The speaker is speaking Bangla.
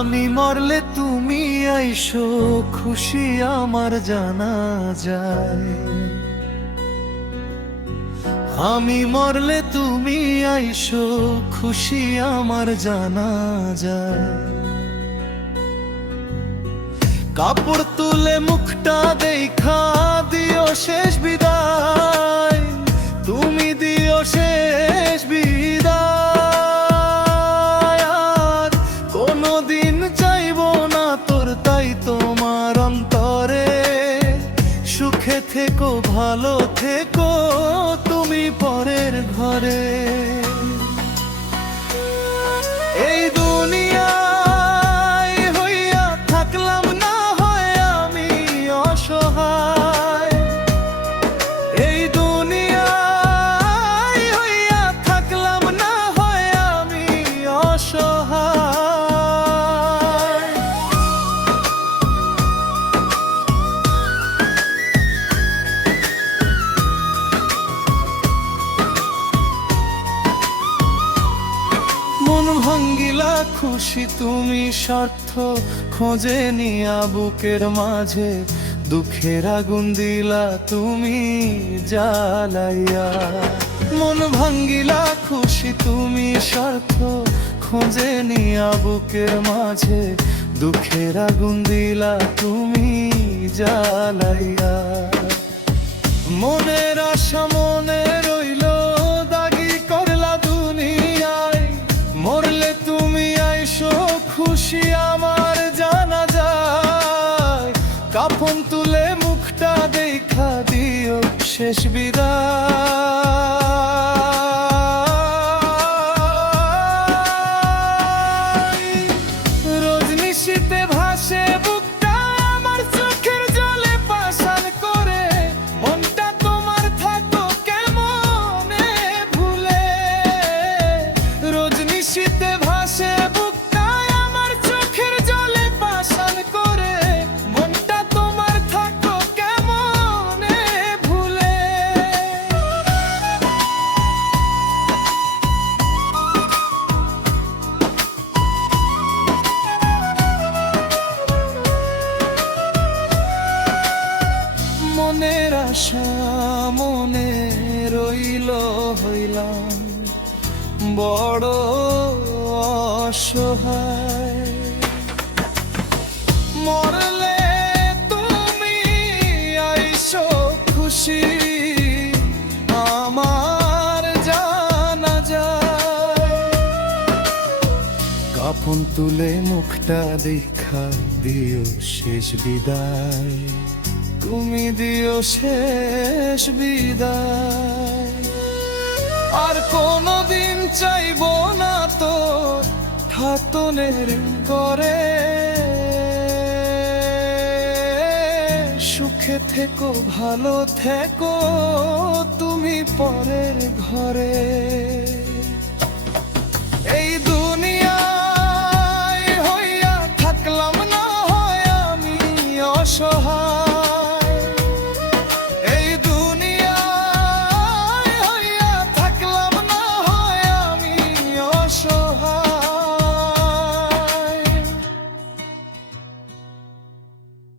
আমি মরলে তুমি আইসো, খুশি আমার জানা যায়। আমি মরলে তুমি আইসো, খুশি আমার জানা যায়। কাপড় তুলে মুখটা দেখা দিও শেষ বিদায়, তুমি দিও শেষ বিদায়। আর কোনোদিন চাইবো না তোর তাই তোমার অন্তরে, সুখে থেকো ভালো থেকো তুমি পরের ঘরে। এই দুনিয়ায় হইয়া থাকলাম না হয় আমি অসহায়, এই দুনিয়ায় হইয়া থাকলাম না হয় আমি অসহায়। মন ভাঙ্গিলা খুশি তুমি স্বার্থ খোঁজে নিয়া বুকের মাঝে, দুঃখের আগুন দিলা তুমি জ্বালাইয়া। মন ভাঙ্গিলা খুশি তুমি স্বার্থ খোঁজে নিয়া বুকের মাঝে, দুঃখের আগুন দিলা তুমি জ্বালাইয়া। মনের আশা মনে রইল দাগি করলা দুনিয়ায়, মরলে তুমি আইসো খুশি আমার জানা যায়। কাফন তুলে মুখটা দেখা দিও শেষ বিদায়। রজনিশীতে ভাসে বুকটা আমার চোখের জলে পাষাণ করে, মনটা তোমার থাকো কেমনে ভুলে। রজনিশীতে ভাসে বুকটা আমার চোখের জলে পাষাণ করে, মনটা তোমার থাকো কেমনে ভুলে। মনের আশা মনে রইল হইলাম বড় অসহায়। মরলে তুমি আইসো খুশি আমার জানা যায়। কাফন তুলে মুখটা দেখা দিও শেষ বিদায়, তুমি দিও শেষ বিদায়। আর কোনোদিন চাইবো না তোর থাতনের করে, সুখে থেকো ভালো থেকো তুমি পরের ঘরে। এই দুনিয়ায় হইয়া থাকলাম না হয় আমি অসহায়,